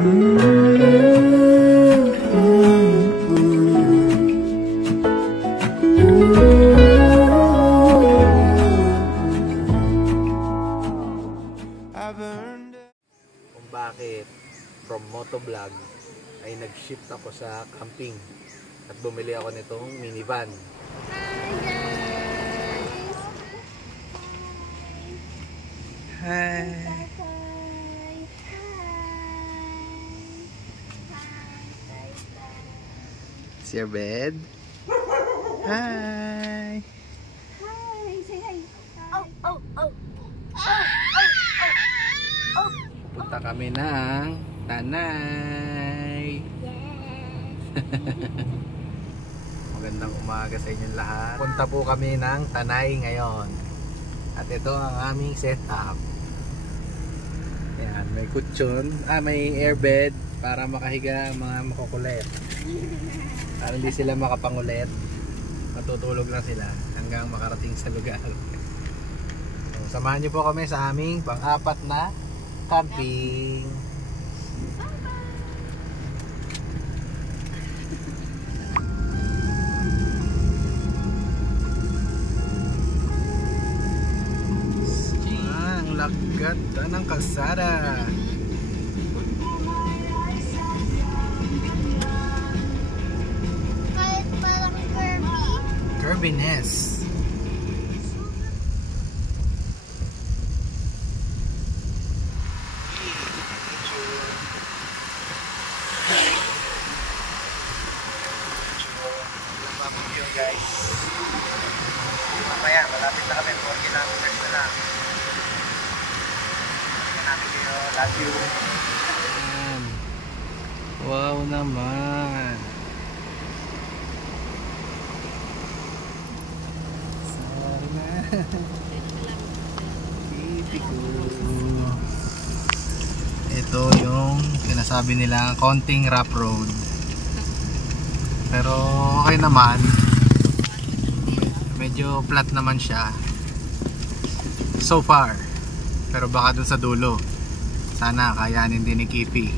Kung bakit from motovlog ay nag-shift ako sa camping at bumili ako nitong minivan. Hi! It's your bed? Hi! Hi! Say hi! Oh! Punta kami ng Tanay! Magandang umaga sa inyong lahat. Punta po kami ng Tanay ngayon. At ito ang aming setup. Yan, may kutsyon, may airbed para makahiga ang mga makukulit. Para hindi sila makapangulit, matutulog lang sila hanggang makarating sa lugar. So, samahan niyo po kami sa aming pang-apat na camping. Ang lagat ng kalsada. Kirby-ness. Guys, mamaya malapit na kami, 4 kilometers na lang. Love you. Wow naman. Ito yung sinasabi nila konting rough road, pero okay naman, medyo flat naman siya so far, pero baka dun sa dulo sana kayanin din ni Kipi.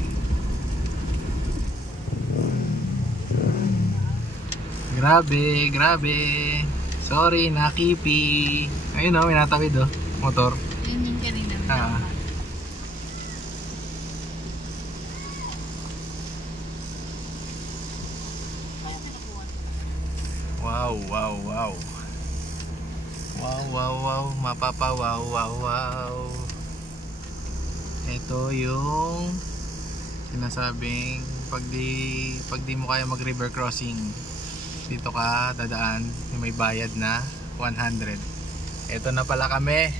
Grabe, sorry na Kipi. Ayun o, may natawid o, motor. Yun yung kanina. Wow, wow. Ito yung sinasabing pag di mo kaya mag river crossing, dito ka dadaan, may bayad na 100. Ito na pala kami.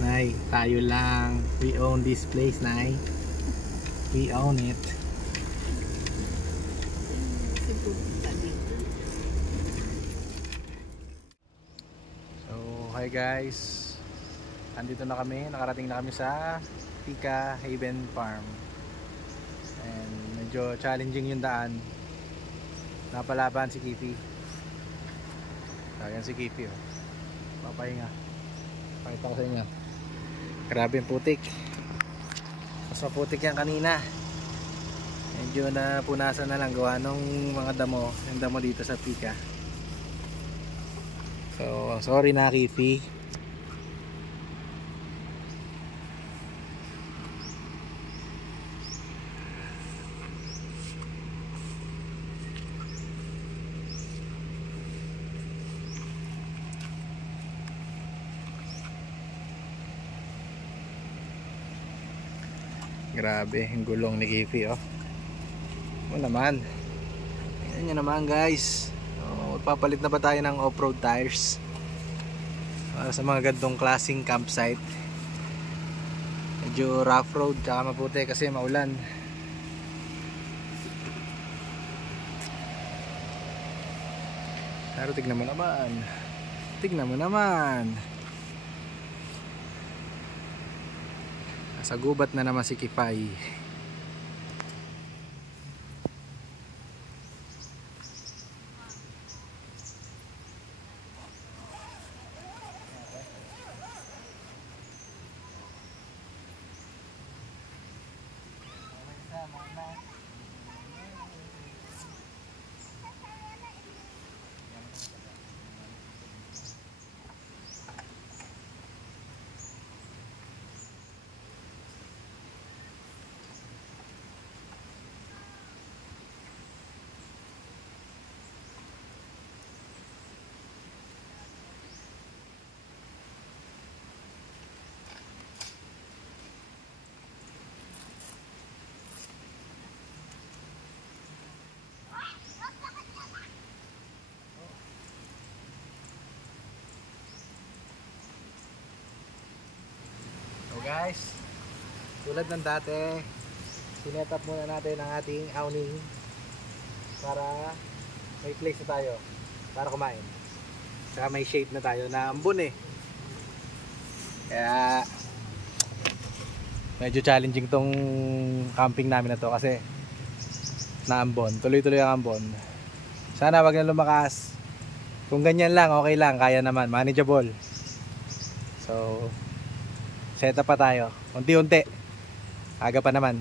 Nay, tayo lang. We own this place, Nay. We own it. So, hi guys. Andito na kami. Nakarating na kami sa Pika Haven Farm. And medyo challenging yung daan. Napalaban si Kipi. Ayan si Kipi, oh. Papahinga. Pakita ko sa inyo. Grabe yung putik. Mas maputik yan kanina. Medyo na punasan na lang gawa nung mga damo. Yung damo dito sa Pika. So sorry na Kipi. Grabe, yung gulong ni Kipi, oh. O naman. Ayan nyo naman guys. Magpapalit na ba tayo ng off-road tires para sa mga gandong klaseng campsite. Medyo rough road tsaka maputi kasi maulan. Pero tignan mo naman. Sa gubat na naman si Kipay. Tama na. Guys, tulad ng dati, sinet up muna natin ang ating awning para may place na tayo para kumain. Saka may shade na tayo na ambon eh. Kaya medyo challenging tong camping namin na to kasi naambon, tuloy-tuloy ang ambon. Sana wag na lumakas. Kung ganyan lang, okay lang, kaya naman, manageable. So set up pa tayo, unti-unti. Aga pa naman.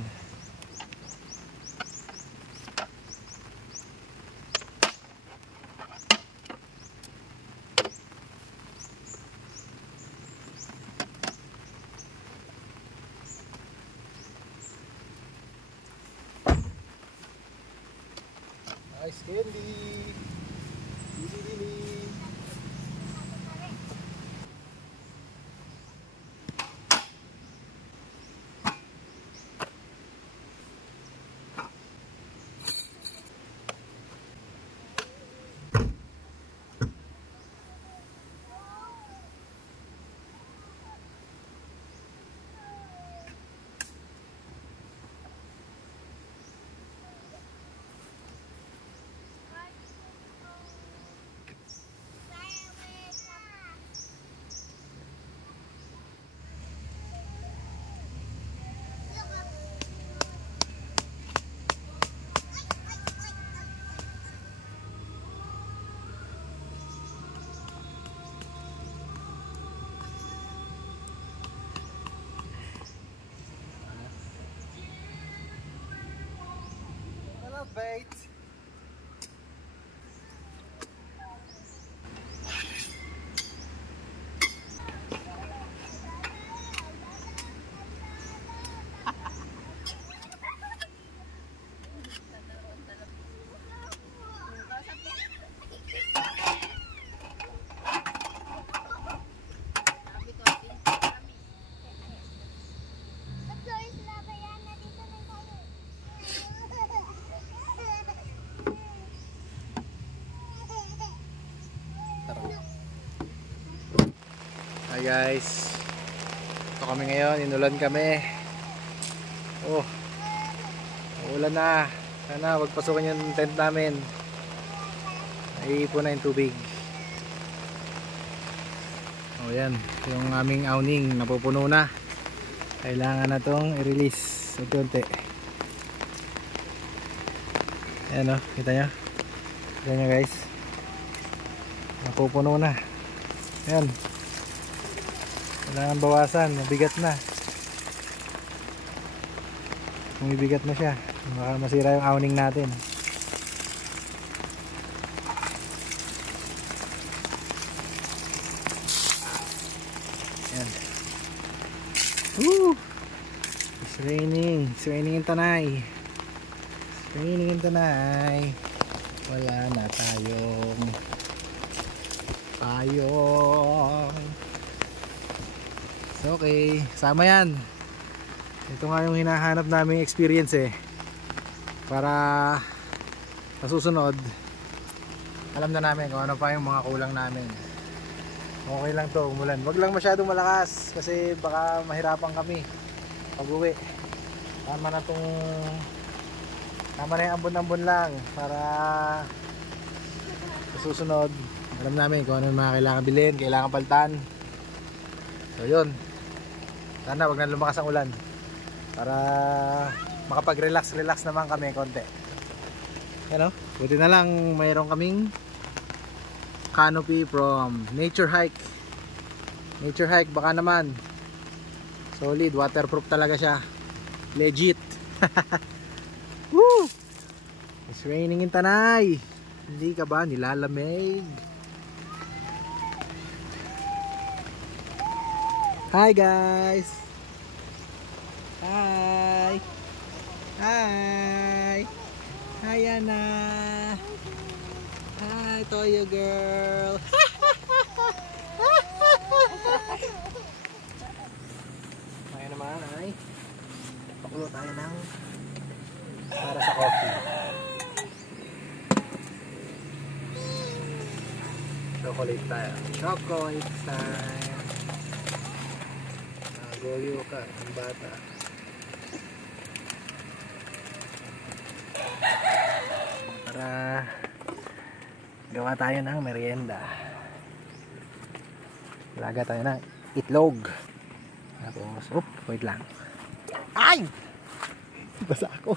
Nice candy. Easy Lily. Bait. Hi guys, ito kami ngayon, inulan kami. Oh, uulan na. Sana wag pasukin yung tent namin. Naiipon na yung tubig. Oh yan, yung aming awning napupuno na. Kailangan na itong i-release unti-unti. Ayan o, kita nyo? Kita nyo guys, napupuno na. Ayan, kailangan bawasan, mabigat na. Bumibigat na siya, baka masira yung awning natin. Ayan. Woo! It's raining in Tanay. It's raining in Tanay. Wala na tayong payong. Okay, sama yan. Ito nga yung hinahanap naming experience eh. Para sa susunod, alam na namin kung ano pa yung mga kulang namin. Okay lang to, umulan. Wag lang masyadong malakas kasi baka mahirapan kami pag-uwi. Tama na yung ambon-ambon lang para sa susunod, alam namin kung ano yung mga kailangan bilhin, kailangan paltan. So yun. Sana wag na lumakas ang ulan para makapag-relax naman kami konti. Yan o, buti na lang mayroon kaming canopy from Nature Hike. Nature Hike, baka naman solid, waterproof talaga siya, legit. Woo! It's raining in Tanay. Hindi ka ba nilalamig? Hi guys! Hi! Hi! Hi Ana! Hi Toyo girl! Ngayon naman ay pakulo tayo ng para sa coffee. Chocolate tayo. Chocolate time. Goyo ka, ang bata. Para gawa tayo ng merienda. Laga tayo ng itlog. Tapos, wait lang. Ay! Basa ako.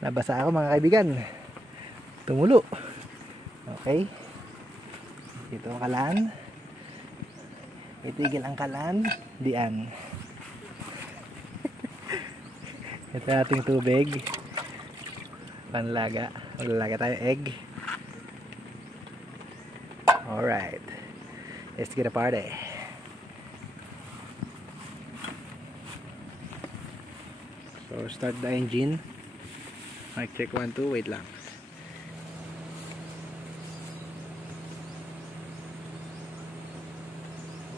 Nabasa ako mga kaibigan. Tumulo. Okay. Ito ang kalan. Itigil ang kalan. Diyan. Ito ating tubig. Panlaga. Maglalaga tayo egg. Alright. Let's get a party. So start the engine. Mic check 1, 2. Wait lang.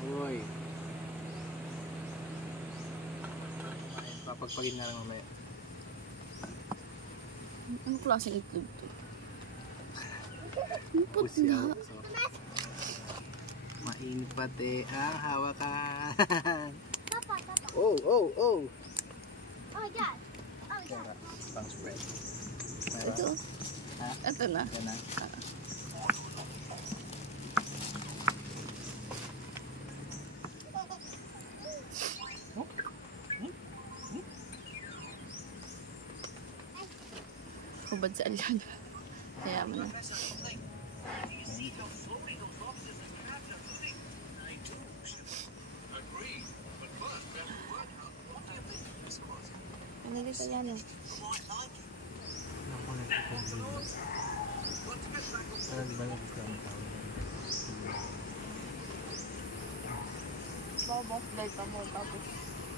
Uy. Papagpagin na lang mamaya. Anong klaseng itlog to? Pusi out. So, mainit pati ang hawakan. Oh, oh, oh. Oh, yeah. Oh, yeah. Pang spread. Ito. Ha? Ito na. Yan na. Hubad sa alyan. Kaya mo na. Ano dito yan eh? Babos light mo tapos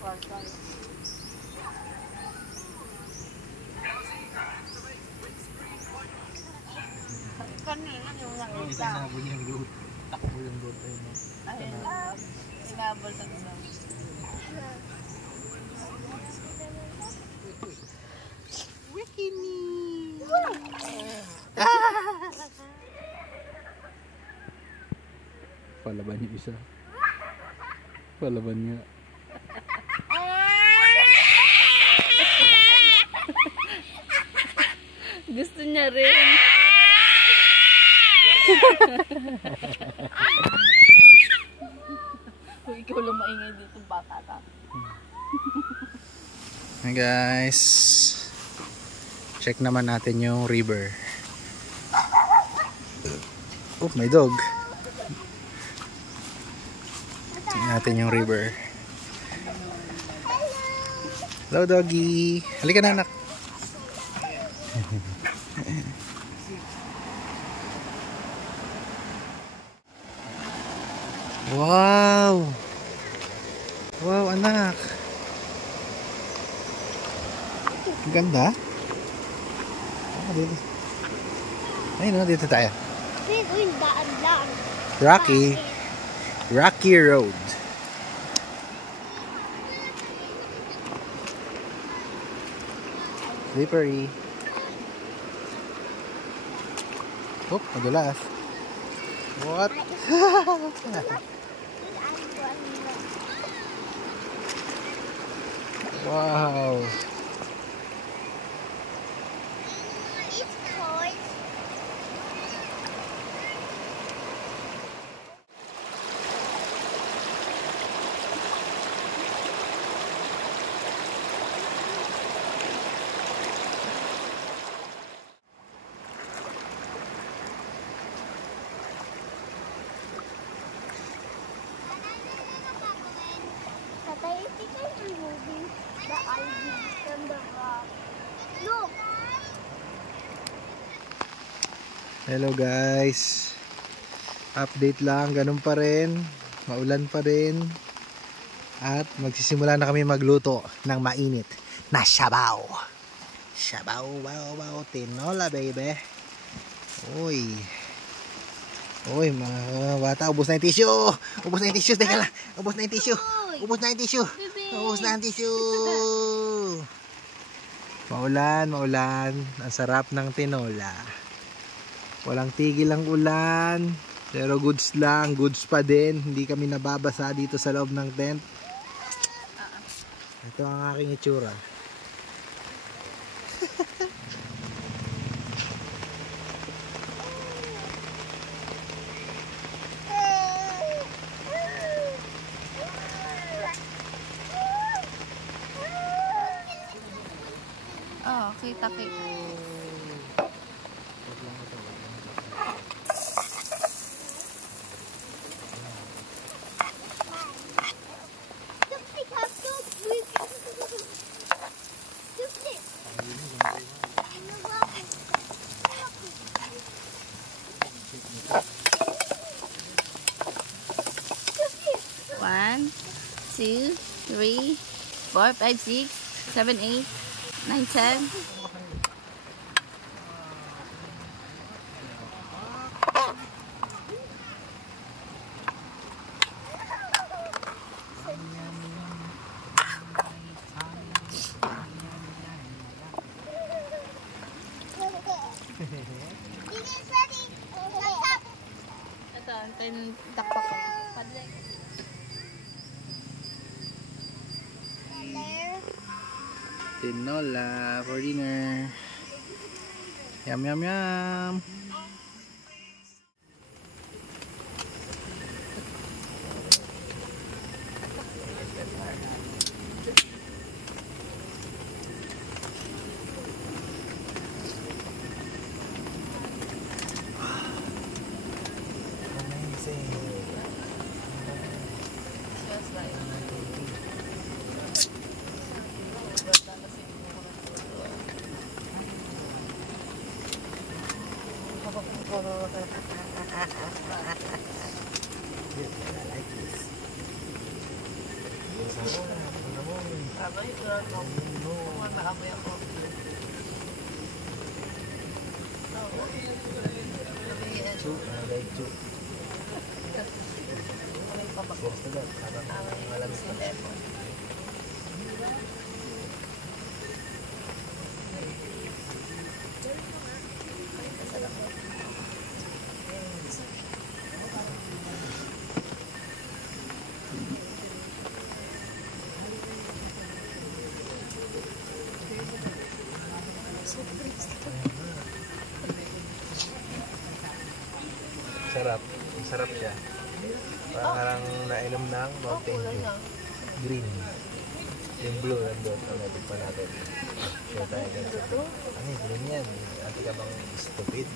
kwarta. Kanina yung nakita. Inabol yung root. Takbo yung root. Ayun. Inabol sa gusto. Wikini! Palaban yung isa. Palaban nga. Gusto niya rin. Kung ikaw lang maingay dito, bata ka. Hey guys, check naman natin yung river. Oh, may dog. Check natin yung river. Hello doggy. Halika na anak. Wow. Wow anak. Ganda. Dito. Ayun o, dito tayo. Dito yung daan lang. Rocky Road. Slippery. Oh, madulas. What? Wow. It's cold. Tatay, if you can removing the ivy. Hello guys. Update lang, ganun pa rin. Maulan pa rin. At magsisimula na kami magluto ng mainit na sabaw. Sabaw, baw, baw, tinola baby. Uy. Uy mga bata, ubos na yung tissue. Ubos na yung tissue, teka lang. Ubos na yung tissue. Ubos na yung tissue. Ubos na yung tissue. Maulan, maulan. Ang sarap ng tinola. Walang tigil ang ulan. Pero goods lang, goods pa din. Hindi kami nababasa dito sa loob ng tent. Ito ang aking itsura. Oh, kita. One, two, three, 4, 5, 6, 7, 8, 9, 10. Ito, antayin takpa ko. Padlek. Tinola for dinner. Yum, yum, yum. Sarap. Sarap siya. Parang nainom ng Mountain Dew. Green. Yung blue nandun. Ang natin pa natin. Share tayo ganyan. Ano yung green yan? Ate ka bang stupid?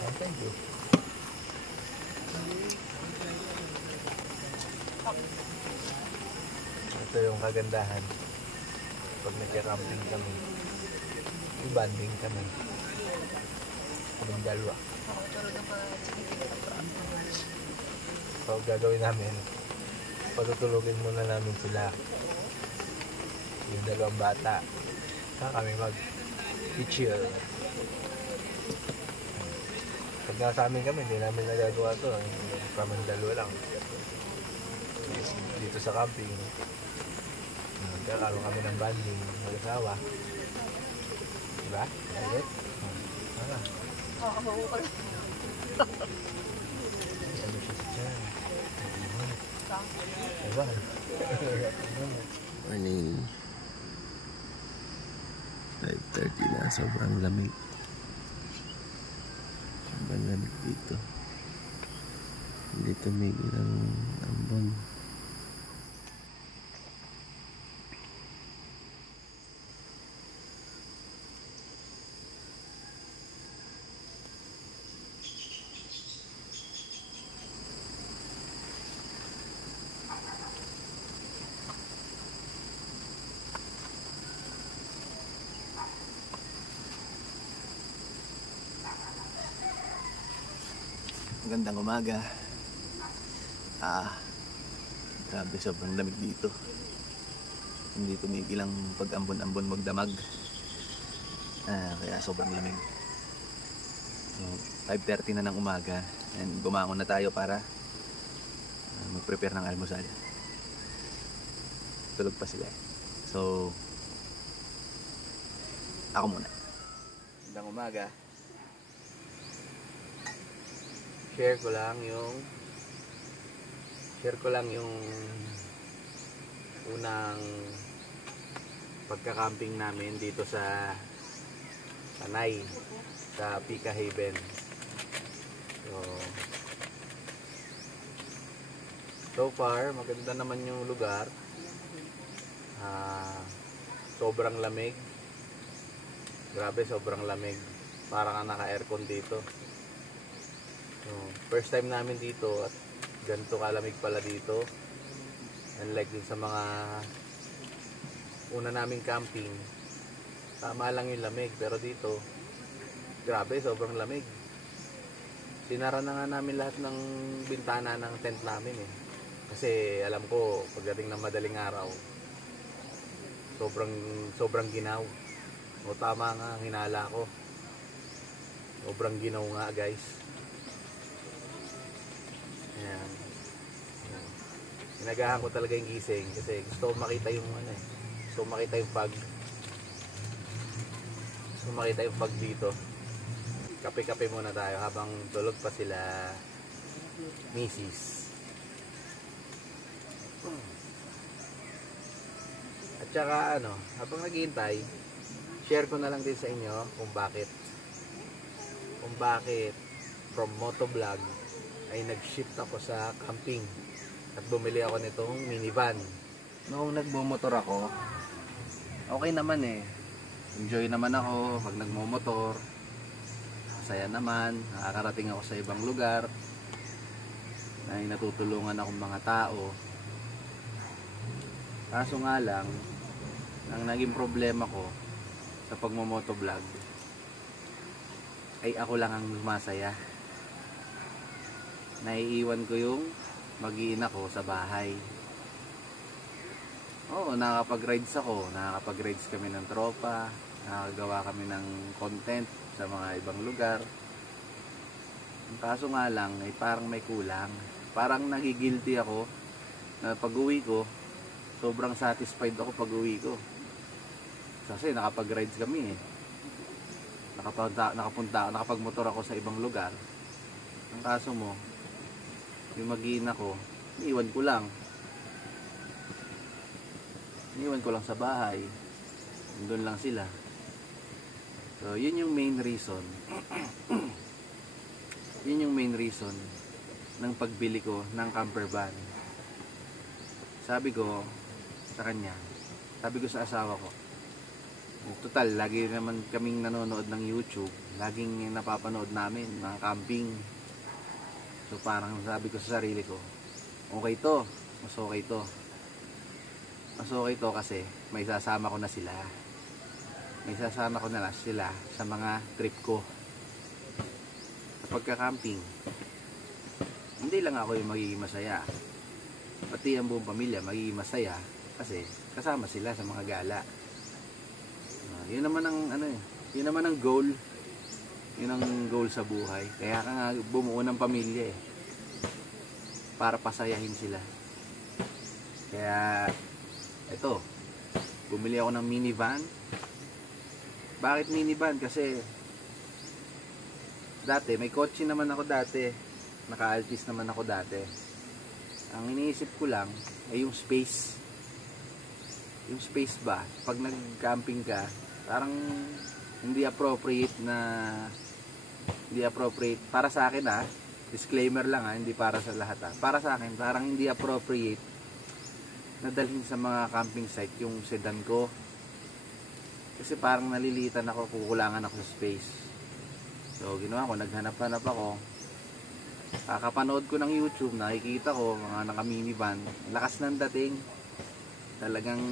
Mountain Dew. Ito yung kagandahan. Pag nagka-camping kami, i-banding kami. Kaming dalawa. So gagawin namin, patutulugin muna namin sila, yung dalawang bata, saka kami mag-chill. Pag nasa amin kami, hindi namin nagagawa to, kaming dalawa lang dito sa camping. Kakaroon kami ng banding, mag-asawa, diba? Ayot? Ano ko lang. Morning. 5:30 na, sobrang lamig. Sobrang lamig dito. Hindi tumigil ang ambon. Magandang umaga. Grabe, sobrang lamig dito. Hindi tumigil ang pag-ambon-ambon magdamag. Kaya sobrang lamig. So, 5:30 na ng umaga and bumangon na tayo para mag-prepare ng almusal. Tulog pa sila. So, ako muna. Magandang umaga. Share ko lang yung unang pagka-camping namin dito sa Tanay, sa Pika Haven. So far maganda naman yung lugar. Sobrang lamig. Grabe, sobrang lamig. Parang naka-aircon dito. So, first time namin dito at ganito kalamig pala dito. Unlike dun sa mga una naming camping, tama lang yung lamig, pero dito grabe, sobrang lamig. Sinara na nga namin lahat ng bintana ng tent namin kasi alam ko pagdating ng madaling araw sobrang ginaw. O tama nga, hinala ko, sobrang ginaw nga guys. Ayan. Inagahan ko talaga yung gising kasi gusto ko makita yung gusto ko makita yung fog. Gusto ko makita yung fog dito. Kape-kape muna tayo habang tulog pa sila misis. At saka habang naghihintay, share ko na lang din sa inyo kung bakit from motovlog ay nag-shift ako sa camping at bumili ako nitong minivan. Noong nagbumotor ako, okay naman enjoy naman ako pag nagmumotor, masaya naman, nakakarating ako sa ibang lugar, may natutulungan akong mga tao. Kaso nga lang, ang naging problema ko sa pagmumotovlog ay ako lang ang masaya. Naiiwan ko yung mag-iina ko sa bahay. Oo, nakakapag-rides ako. Nakakapag-rides kami ng tropa. Nakagawa kami ng content sa mga ibang lugar. Ang kaso nga lang ay parang may kulang. Parang nagigilty ako na pag-uwi ko, sobrang satisfied ako pag-uwi ko. Kasi nakapag-rides kami nakapagmotor ako sa ibang lugar. Ang kaso mo, yung mag-iina ko, iniwan ko lang sa bahay. Doon lang sila. So, yun yung main reason. Yun yung main reason ng pagbili ko ng camper van. Sabi ko sa kanya, sabi ko sa asawa ko, total, lagi naman kaming nanonood ng YouTube. Laging napapanood namin mga camping. So parang sabi ko sa sarili ko, okay to, mas okay to. Mas okay to kasi may sasama ko na sila. May sasama ko na sila sa mga trip ko. Sa pagka-camping, hindi lang ako yung magiging masaya. Pati ang buong pamilya magiging masaya kasi kasama sila sa mga gala. Yun naman ang goal. Yun ang goal sa buhay. Kaya ka nga bumuo ng pamilya para pasayahin sila. Kaya ito, bumili ako ng minivan. Bakit minivan? Kasi dati may kotse naman ako dati. Naka-Altis naman ako dati. Ang iniisip ko lang ay yung space. Yung space ba? Pag nag-camping ka, parang hindi appropriate para sa akin disclaimer lang hindi para sa lahat para sa akin parang hindi appropriate na dalhin sa mga camping site yung sedan ko kasi parang nalilitan ako, kukulangan ako sa space. So ginawa ko, naghanap-hanap ako, kakapanood ko ng YouTube, nakikita ko mga naka minivan, lakas ng dating talagang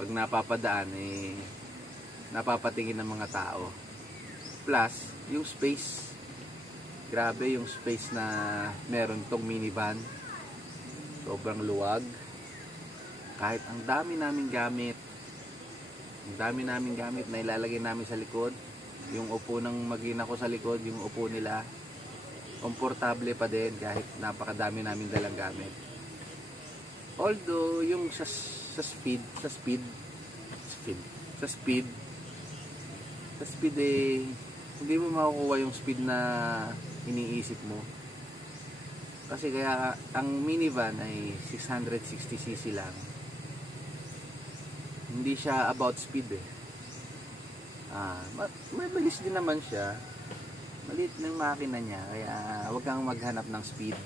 pag napapadaan napapatingin ng mga tao. Plus, yung space. Grabe yung space na meron tong minivan. Sobrang luwag. Kahit ang dami naming gamit na ilalagay namin sa likod. Yung upo ng mag-ina ko sa likod, yung upo nila, komportable pa din kahit napakadami namin dalang gamit. Although yung sa speed eh, hindi mo makukuha yung speed na iniisip mo. Kasi kaya ang minivan ay 660cc lang. Hindi siya about speed eh. Mabilis din naman siya. Maliit na yung makina niya, kaya huwag kang maghanap ng speed.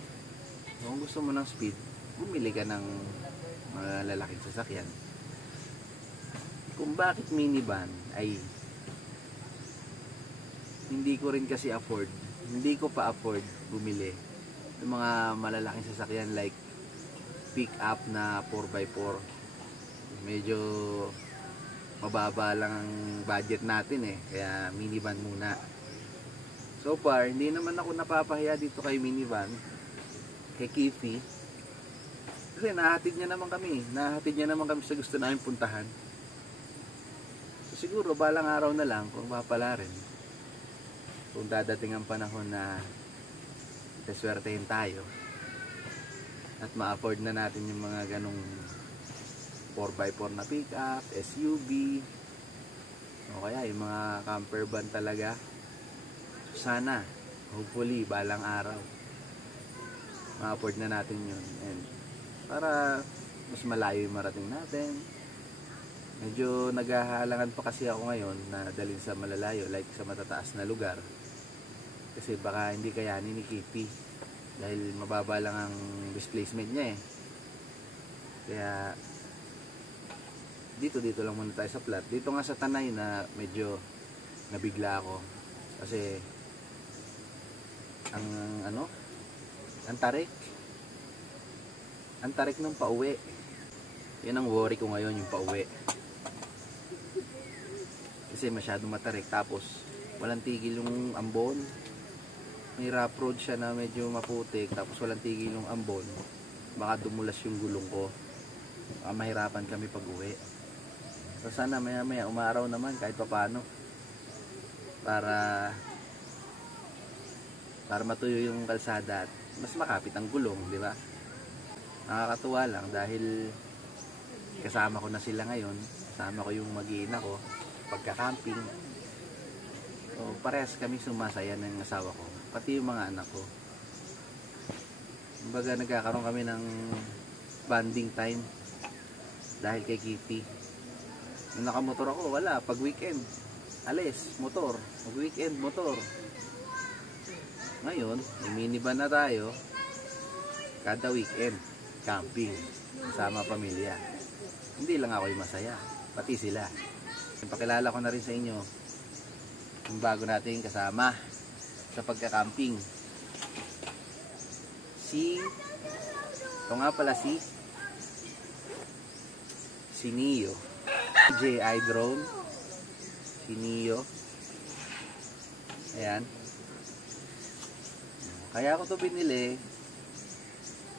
Kung gusto mo ng speed, bumili ka ng malalaking sasakyan. Kung bakit minivan ay hindi ko pa afford bumili ng mga malalaking sasakyan like pick up na 4x4. Medyo mababa lang ang budget natin eh, kaya minivan muna. So far, hindi naman ako napapahiya dito kay minivan, kay Kifi. Kasi nahatid niya naman kami sa gusto namin puntahan. So, siguro balang araw na lang kung mapala rin. Kung dadating ang panahon na saswertehin tayo at ma-afford na natin yung mga ganong 4x4 na pick-up, SUV, o kaya yung mga camper van talaga. Sana, hopefully, balang araw ma-afford na natin yun. And para mas malayo yung marating natin. Medyo naghahalangan pa kasi ako ngayon na dalhin sa malalayo, like sa matataas na lugar. Kasi baka hindi kayanin ni Kipi dahil mababa lang ang displacement niya eh. Kaya dito lang muna tayo sa flat. Dito nga sa Tanay na medyo nabigla ako kasi ang tarik ng pauwi. Yan ang worry ko ngayon, yung pauwi. Kasi masyadong matarik, tapos walang tigil yung ambon. May rough road siya na medyo maputik, tapos walang tigil yung ambon. Baka dumulas yung gulong ko. Baka mahirapan kami pag uwi. So sana maya umaraw naman kahit paano para matuyo yung kalsada at mas makapit ang gulong, di ba? Nakakatuwa lang dahil kasama ko na sila ngayon, kasama ko yung mag-iina ko pagka-camping. So parehas kami sumasaya ng asawa ko, pati yung mga anak ko. Kumbaga nagkakaroon kami ng bonding time dahil kay Kitty. Nung nakamotor ako, wala. Pag weekend, alis, motor. Pag weekend, motor. Ngayon, may minivan na tayo. Kada weekend, camping. Kasama pamilya. Hindi lang ako yung masaya. Pati sila. Pakilala ko na rin sa inyo yung bago nating kasama sa pagka-camping. Ito nga pala si Neo. DJI drone. Si Neo. Ayan. Kaya ako to binili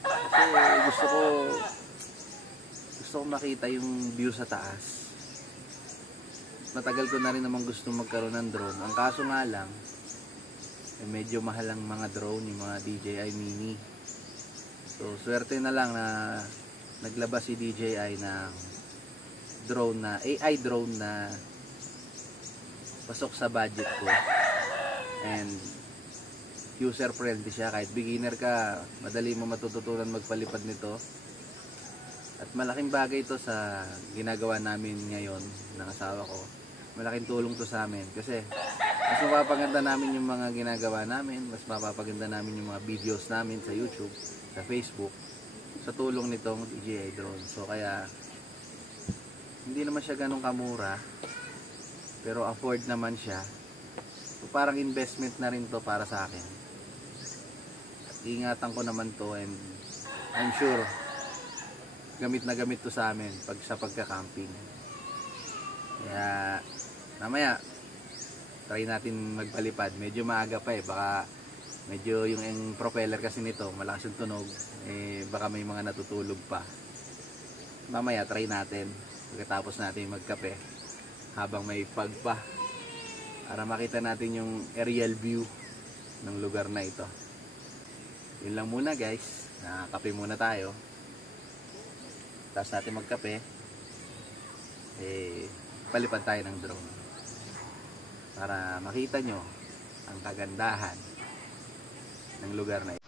kasi gusto ko makita yung view sa taas. Matagal ko na rin naman gusto magkaroon ng drone. Ang kaso nga lang, medyo mahal ang mga drone, yung mga DJI Mini. So swerte na lang na naglabas si DJI ng drone na AI drone na pasok sa budget ko, and user friendly siya. Kahit beginner ka, madali mo matututunan magpalipad nito, at malaking bagay ito sa ginagawa namin ngayon ng asawa ko. Malaking tulong to sa amin kasi mas mapapaganda namin yung mga ginagawa namin, mas mapapaganda namin yung mga videos namin sa YouTube, sa Facebook, sa tulong nitong DJI drone. So kaya hindi naman siya ganun kamura, pero afford naman siya. So parang investment na rin to para sa akin. At ingatan ko naman to, and I'm sure gamit na gamit to sa amin sa pagka-camping. Kaya mamaya try natin magpalipad. Medyo maaga pa eh, baka Medyo yung propeller kasi nito, malakas yung tunog. Baka may mga natutulog pa. Mamaya try natin. Pagkatapos natin magkape habang may fog pa. Para makita natin yung aerial view ng lugar na ito. Yun lang muna guys. Nakakape muna tayo. Tapos natin magkape. Palipad tayo ng drone. Para makita nyo ang kagandahan ng lugar na ito.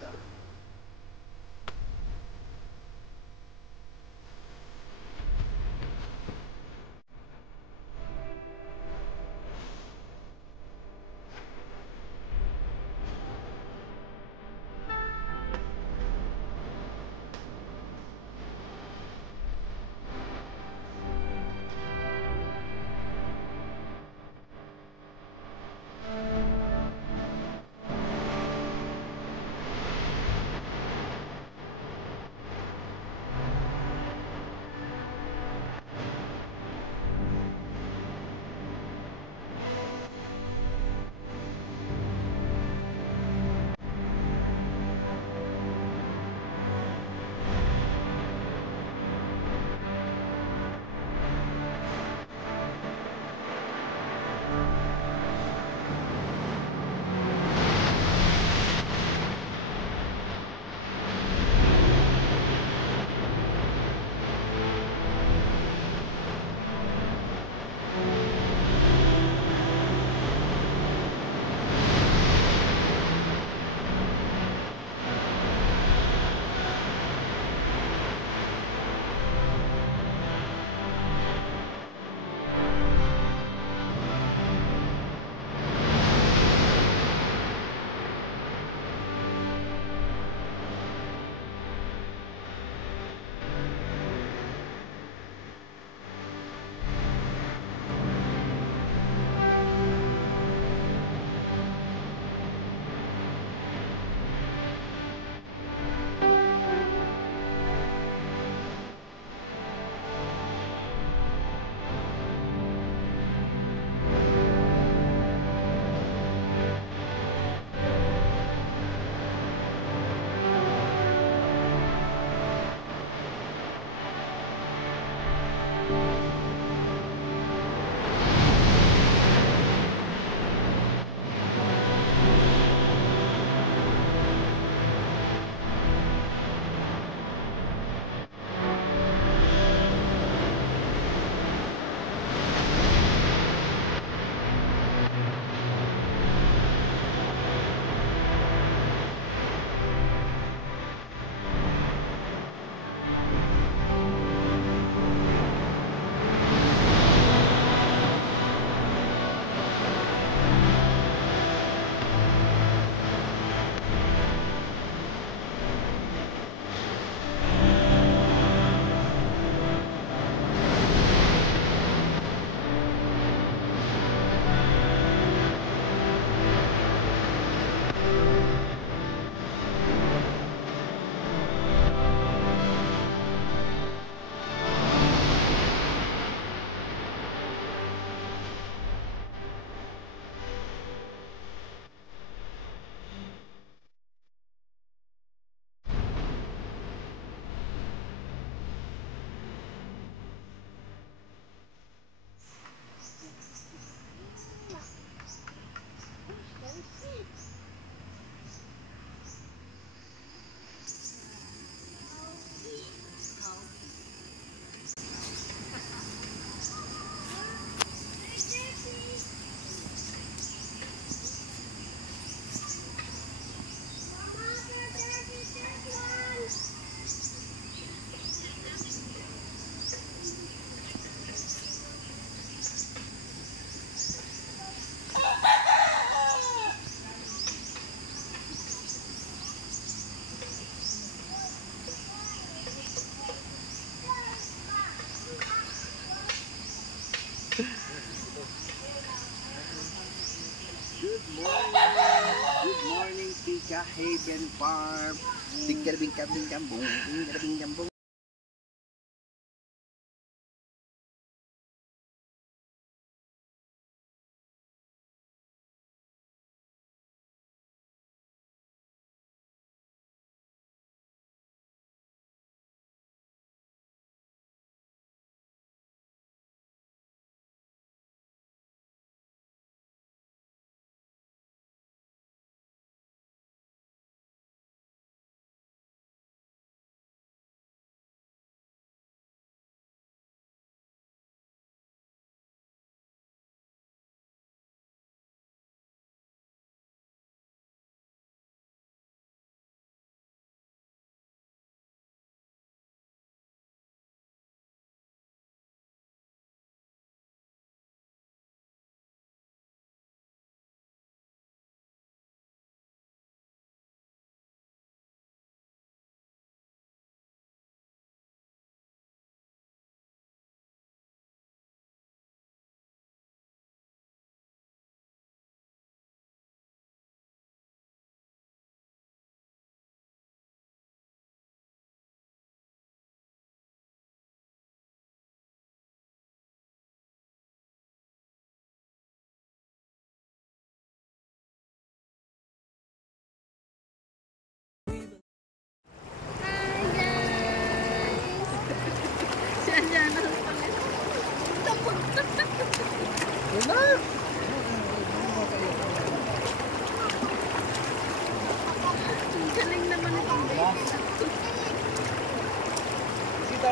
Good morning, Tika Haven Farm. Tika Bing Kambing,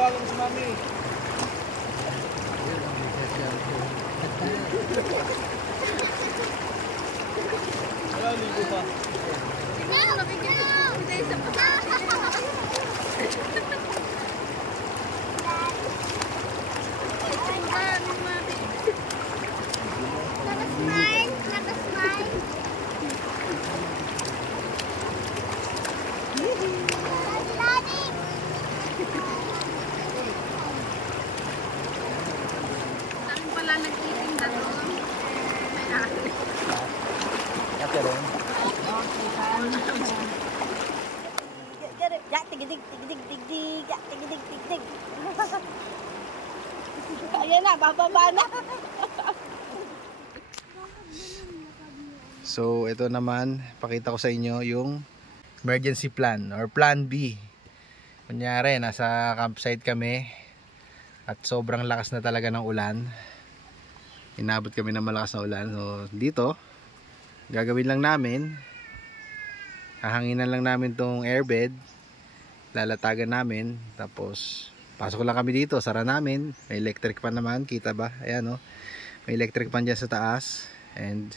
tawagan mo si mami. Wala, ligo pa. Nakasmile, nakasmile. Daddy. Saan pala nagtitinda doon? May ari. Ate rin. Ayan na, bababa na. So ito naman, pakita ko sa inyo yung emergency plan or plan B. Kunyari, nasa campsite kami at sobrang lakas na talaga ng ulan. Inabot kami ng malakas na ulan. So dito, gagawin lang namin, hahanginan lang namin tong airbed, lalatagan namin, tapos pasok lang kami dito, sara namin. May electric fan naman, kita ba? Ayan o, may electric fan dyan sa taas. And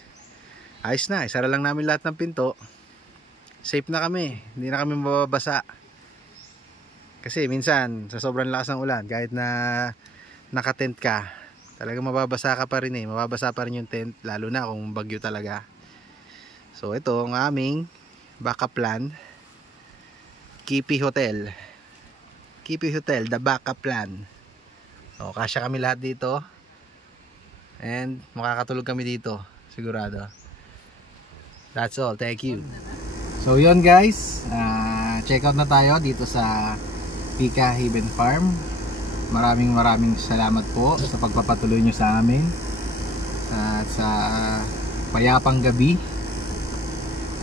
ayos na, isara lang namin lahat ng pinto. Safe na kami, hindi na kami mababasa. Kasi minsan sa sobrang lakas ng ulan, kahit na nakatent ka, talagang mababasa ka pa rin eh. Mababasa pa rin yung tent, lalo na kung bagyo talaga. So ito ang aming backup plan. Kipi Hotel. Kipi Hotel, the backup plan. So kasya kami lahat dito. And makakatulog kami dito, sigurado. That's all, thank you. So yun guys, check out na tayo dito sa Pika Haven Farm. Maraming salamat po sa pagpapatuloy nyo sa amin at sa payapang gabi.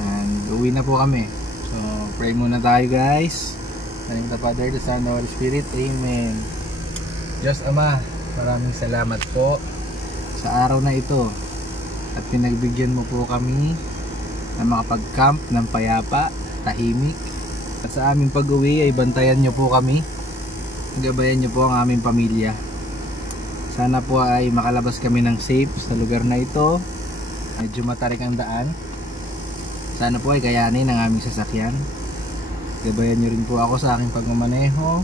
And uwi na po kami. So pray muna tayo guys. In the name of the Father, the Son, the Holy Spirit. Amen. Diyos Ama, maraming salamat po sa araw na ito at pinagbigyan mo po kami na makapag-camp ng payapa, tahimik. At sa aming pag-uwi ay bantayan nyo po kami, gabayan nyo po ang aming pamilya. Sana po ay makalabas kami ng safe sa lugar na ito. Medyo matarik ang daan. Sana po ay kayanin ang aming sasakyan. Gabayan nyo rin po ako sa aking pagmamaneho.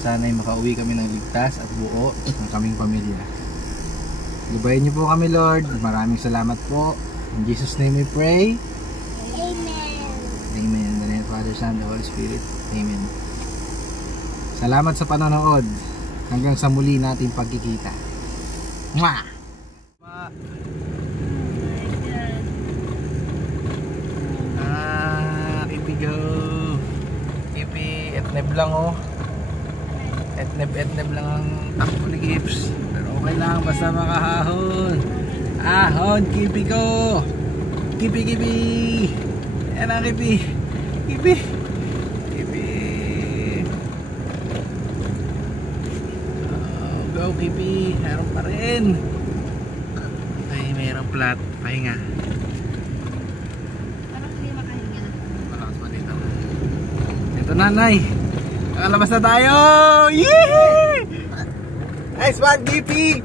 Sana ay makauwi kami ng ligtas at buo ng kaming pamilya. Gabayan nyo po kami Lord. Maraming salamat po. In Jesus' name we pray. Amen. Amen. In the name of the Father, Son, the Holy Spirit. Amen. Salamat sa panonood. Hanggang sa muli natin pagkikita. Mwah! Kipi go. Kipi, etneb lang oh. Etneb lang ang takbo ni Gibbs. Pero okay lang, basta makahahon. Ahon, kipi ko. Kipi. Yan ang kipi. Kipi. Oh, go kipi. Meron pa rin. Ay, mayroong plat. Pahinga. Parang hindi makahinga na. Malakas pa dito. Ito nanay. Nakalabas na tayo. Yee! Nice one, kipi.